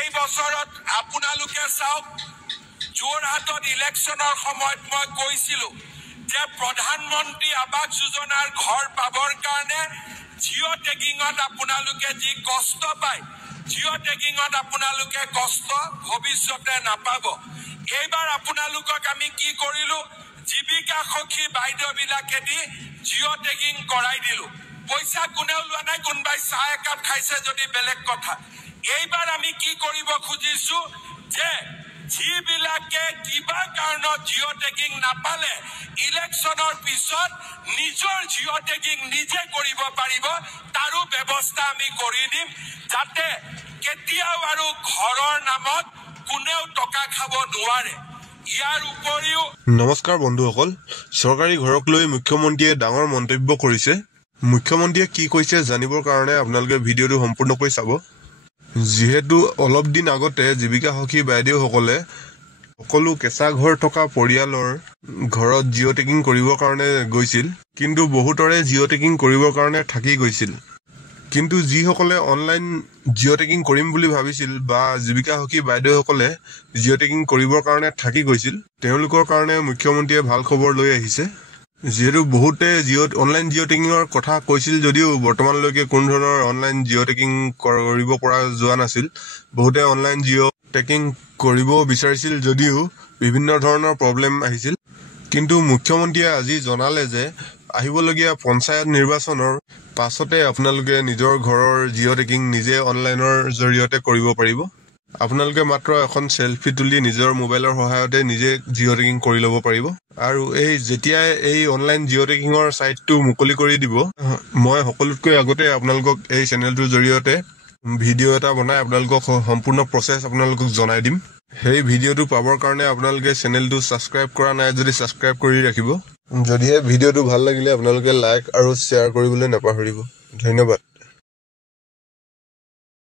এই বছৰত আপোনালোকে চাওক যোৰহাটত ইলেকশ্যনৰ সময়ত মই কৈছিলো যে প্ৰধানমন্ত্ৰী আৱাস যোজনাৰ ঘৰ পাবৰ কাৰণে জিঅ' টেগিঙত আপোনালোকে যি কষ্ট পায় জিঅ' টেগিঙত আপোনালোকে কষ্ট ভৱিষ্যতে নাপাব। এইবাৰ আপোনালোকক আমি কি কৰিলো জীৱিকা সখী বাইদেউবিলাকে দি জিঅ' টেগিং কৰাই দিলো। পইচা কোনেও লোৱা নাই, কোনোবাই চাহ একাপ খাইছে যদি বেলেগ কথা। এইবাৰ আমি কি কৰিব খুজিছো যে যিবিলাকে কিবা কাৰণত জিঅ' টেগিং নাপালে ইলেকশ্যনৰ পিছত নিজৰ জিঅ' টেগিং নিজে কৰিব পাৰিব, তাৰো ব্যৱস্থা আমি কৰি দিম যাতে কেতিয়াও আৰু ঘৰৰ নামত কোনেও টকা খাব নোৱাৰে। ইয়াৰ উপৰিও নমস্কাৰ বন্ধুসকল, চৰকাৰী ঘৰক লৈ মুখ্যমন্ত্ৰীয়ে ডাঙৰ মন্তব্য কৰিছে। মুখ্যমন্ত্ৰীয়ে কি কৈছে জানিবৰ কাৰণে আপোনালোকে ভিডিঅ'টো সম্পূৰ্ণকৈ চাব। যিহেতু অলপ দিন আগতে জীৱিকা সখী বাইদেউসকলে সকলো কেঁচা ঘৰ থকা পৰিয়ালৰ ঘৰত জিঅ' টেগিং কৰিবৰ কাৰণে গৈছিল, কিন্তু বহুতৰে জিঅ' টেগিং কৰিবৰ কাৰণে থাকি গৈছিল। কিন্তু যিসকলে অনলাইন জিঅ' টেগিং কৰিম বুলি ভাবিছিল বা জীৱিকা সখী বাইদেউসকলে জিঅ' টেগিং কৰিবৰ কাৰণে থাকি গৈছিল, তেওঁলোকৰ কাৰণে মুখ্যমন্ত্ৰীয়ে ভাল খবৰ লৈ আহিছে। যিহেতু বহুতে অনলাইন জিঅ' টেগিঙৰ কথা কৈছিল যদিও বৰ্তমানলৈকে কোনো ধৰণৰ অনলাইন জিঅ' টেগিং কৰিব পৰা যোৱা নাছিল। বহুতে অনলাইন জিঅ' টেগিং কৰিব বিচাৰিছিল যদিও বিভিন্ন ধৰণৰ প্ৰব্লেম আহিছিল। কিন্তু মুখ্যমন্ত্ৰীয়ে আজি জনালে যে আহিবলগীয়া পঞ্চায়ত নিৰ্বাচনৰ পাছতে আপোনালোকে নিজৰ ঘৰৰ জিঅ' টেগিং নিজে অনলাইনৰ জৰিয়তে কৰিব পাৰিব। আপোনালোকে মাত্ৰ এখন চেলফি তুলি নিজৰ মোবাইলৰ সহায়তে নিজে জিঅ' টেগিং কৰি ল'ব পাৰিব। আৰু যেতিয়াই এই অনলাইন জিঅ' টেগিঙৰ ছাইটটো মুকলি কৰি দিব, মই সকলোতকৈ আগতে আপোনালোকক এই চেনেলটোৰ জৰিয়তে ভিডিঅ' এটা বনাই আপোনালোকক সম্পূৰ্ণ প্ৰচেছ আপোনালোকক জনাই দিম। সেই ভিডিঅ'টো পাবৰ কাৰণে আপোনালোকে চেনেলটো ছাবস্ক্ৰাইব কৰা নাই যদি ছাবস্ক্ৰাইব কৰি ৰাখিব। যদিহে ভিডিঅ'টো ভাল লাগিলে আপোনালোকে লাইক আৰু শ্বেয়াৰ কৰিবলৈ নাপাহৰিব। ধন্যবাদ।